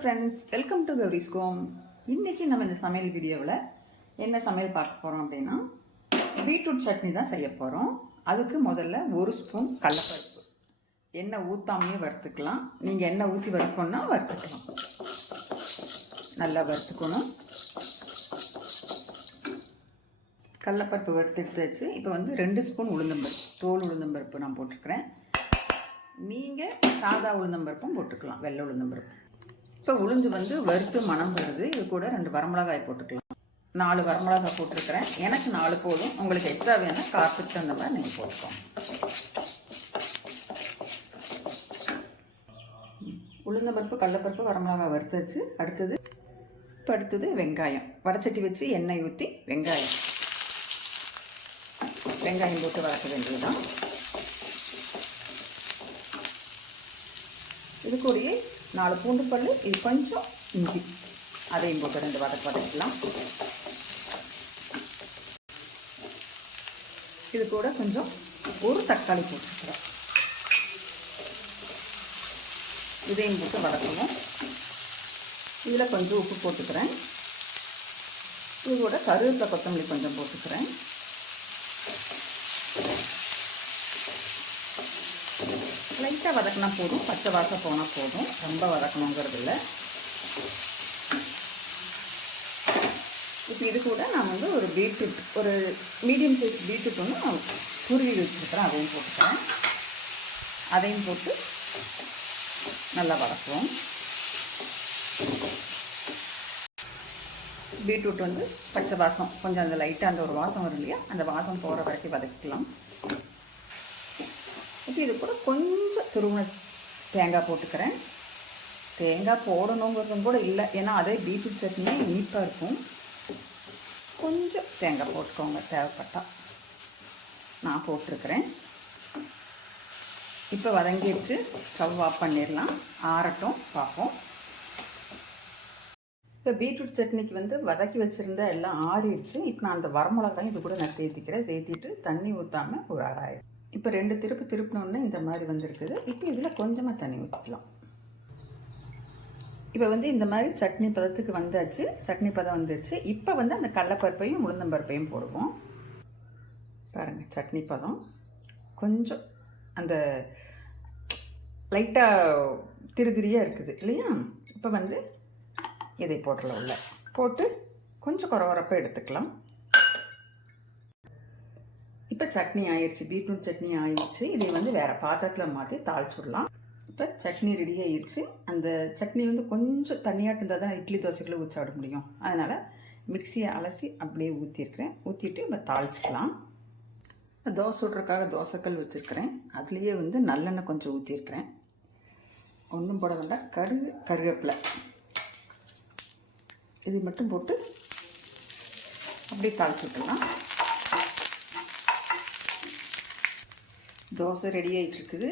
Friends, welcome to Gowri's home. இன்றைக்கி நம்ம இந்த சமையல் வீடியோவில் என்ன சமையல் பார்க்க போகிறோம் அப்படின்னா பீட்ரூட் சட்னி தான் செய்ய போகிறோம். அதுக்கு முதல்ல 1 ஸ்பூன் கடலைப்பருப்பு எண்ணெய் ஊற்றாமையே வறுத்துக்கலாம். நீங்கள் எண்ணெய் ஊற்றி வறுக்கணுன்னா வறுத்துக்கலாம். நல்லா வறுத்துக்கணும். கடலைப்பருப்பு வறுத்துடுத்தாச்சு. இப்போ 2 ஸ்பூன் உளுந்தம்பருப்பு, தோல் உளுந்தம்பருப்பு நான் போட்டுருக்கிறேன். நீங்கள் சாதா உளுந்தம்பருப்பும் போட்டுக்கலாம், வெள்ளை உளுந்தம்பருப்பு. இப்போ உளுந்து வறுத்து மணம் வருது. இது கூட 2 வரமிளகாய் போட்டுக்கலாம். 4 வரமிளகாய் போட்டிருக்கிறேன். எனக்கு 4 போதும். உங்களுக்கு எக்ஸ்ட்ரா வேணால் காரத்துக்கு அந்த மாதிரி நீங்கள் போட்டுக்கோங்க. உளுந்தம்பருப்பு, கடலைப்பருப்பு, வரமிளகாய் வறுத்தாச்சு. அடுத்தது வெங்காயம். வடச்சட்டி வச்சு எண்ணெய் ஊற்றி வெங்காயம் போட்டு வளர்க்க வேண்டியதுதான். இது கூடயே 4 பூண்டு பல், இது கொஞ்சம் இஞ்சி, அதையும் போட்டு 2 வதக்கலாம். இது கூட கொஞ்சம் ஒரு தக்காளி போட்டுக்கிறேன். இதையும் போட்டு வதக்குவோம். இதில் கொஞ்சம் உப்பு போட்டுக்கிறேன். இது கூட கருவேப்பிலை, கொத்தமல்லி கொஞ்சம் போட்டுக்கிறேன். லைட்டாக வதக்கினா போதும், பச்சை வாசம் போனால் போதும், ரொம்ப வதக்கணுங்கிறது இல்லை. இப்போ இது கூட நான் ஒரு பீட்ரூட், ஒரு மீடியம் சைஸ் பீட்ரூட் துருவி வச்சுருக்கிறேன். அதையும் போட்டு நல்லா வதக்குவோம். பீட்ரூட் பச்சை வாசம் கொஞ்சம் அந்த லைட்டாக அந்த ஒரு வாசம் வரும் இல்லையா, அந்த வாசம் போகிற வரைக்கும் வதக்கிக்கலாம். இப்போ இது கூட கொஞ்சம் துருவின தேங்காய் போட்டுக்கிறேன். தேங்காய் போடணுங்கிறதும் கூட இல்லை, ஏன்னா அதே பீட்ரூட் சட்னியே இனிப்பாக இருக்கும். கொஞ்சம் தேங்காய் போட்டுக்கோங்க தேவைப்பட்டால். நான் போட்டிருக்கிறேன். இப்போ வதங்கிடுச்சு. ஸ்டவ் ஆஃப் பண்ணிடலாம், ஆறட்டும், பார்ப்போம். இப்போ பீட்ரூட் சட்னிக்கு வதக்கி வச்சுருந்த எல்லாம் ஆறிடுச்சு. இப்போ நான் அந்த வரமிளகாயும் இது கூட நான் சேர்த்திட்டு தண்ணி ஊற்றாமல் ஒரு ஆறாயிரம். இப்போ 2 திருப்பினோடனே இந்த மாதிரி வந்திருக்குது. இப்போ இதில் கொஞ்சமாக தண்ணி ஊற்றிக்கலாம். இப்போ இந்த மாதிரி சட்னி பதத்துக்கு வந்தாச்சு. சட்னி பதம் வந்துருச்சு. இப்போ அந்த கடலைப்பருப்பையும் உளுந்தம்பருப்பையும் போடுவோம். பாருங்கள், சட்னி பதம் கொஞ்சம் அந்த லைட்டாக திருதிரியாக இருக்குது இல்லையா. இப்போ இதை போட்டுடலாம். உள்ள போட்டு கொஞ்சம் குறவரப்பாக எடுத்துக்கலாம். இப்போ சட்னி ஆயிடுச்சு, பீட்ரூட் சட்னி ஆயிடுச்சு. இதை வேறு பாத்திரத்தில் மாற்றி தாளிச்சுடலாம். இப்போ சட்னி ரெடி ஆயிடுச்சு. அந்த சட்னி கொஞ்சம் தண்ணியாட்டு இருந்தால் தான் இட்லி தோசைக்குள்ளே ஊற்றி சாப்பிட முடியும். அதனால் மிக்சியை அலசி அப்படியே ஊற்றிட்டு இப்போ தாளிச்சிக்கலாம். தோசை சுடுறதுக்காக தோசைக்கல் வச்சுருக்கிறேன். அதுலேயே நல்லெண்ணெய் கொஞ்சம் ஊற்றிருக்கிறேன். ஒன்றும் போட வேண்டாம். கருவேப்பிலை இது மட்டும் போட்டு அப்படியே தாளிச்சுக்கலாம். தோசை ரெடி ஆகிட்டுருக்குது.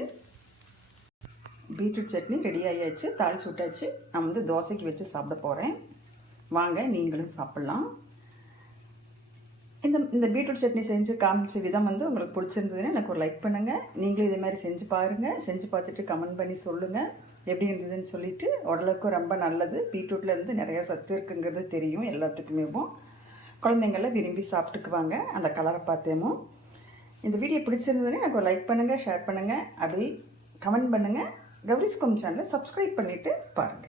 பீட்ரூட் சட்னி ரெடி ஆகியாச்சு, தாளிச்சு விட்டாச்சு. நான் தோசைக்கு வச்சு சாப்பிட போகிறேன். வாங்க, நீங்களும் சாப்பிட்லாம். இந்த பீட்ரூட் சட்னி செஞ்சு காமிச்ச விதம் உங்களுக்கு பிடிச்சிருந்ததுன்னா எனக்கு ஒரு லைக் பண்ணுங்கள். நீங்களும் இதே மாதிரி செஞ்சு பாருங்கள். செஞ்சு பார்த்துட்டு கமெண்ட் பண்ணி சொல்லுங்கள் எப்படி இருந்ததுன்னு சொல்லிவிட்டு. உடலுக்கும் ரொம்ப நல்லது. பீட்ரூட்டில் நிறையா சத்து இருக்குங்கிறது தெரியும் எல்லாத்துக்குமே. குழந்தைங்கள விரும்பி சாப்பிட்டுக்குவாங்க அந்த கலரை பார்த்தேமோ. இந்த வீடியோ பிடிச்சிருந்ததுன்னா எனக்கு ஒரு லைக் பண்ணுங்கள், ஷேர் பண்ணுங்கள், அப்படி கமெண்ட் பண்ணுங்கள். கௌரிஸ் ஹோம் சேனலை சப்ஸ்கிரைப் பண்ணிவிட்டு பாருங்கள்.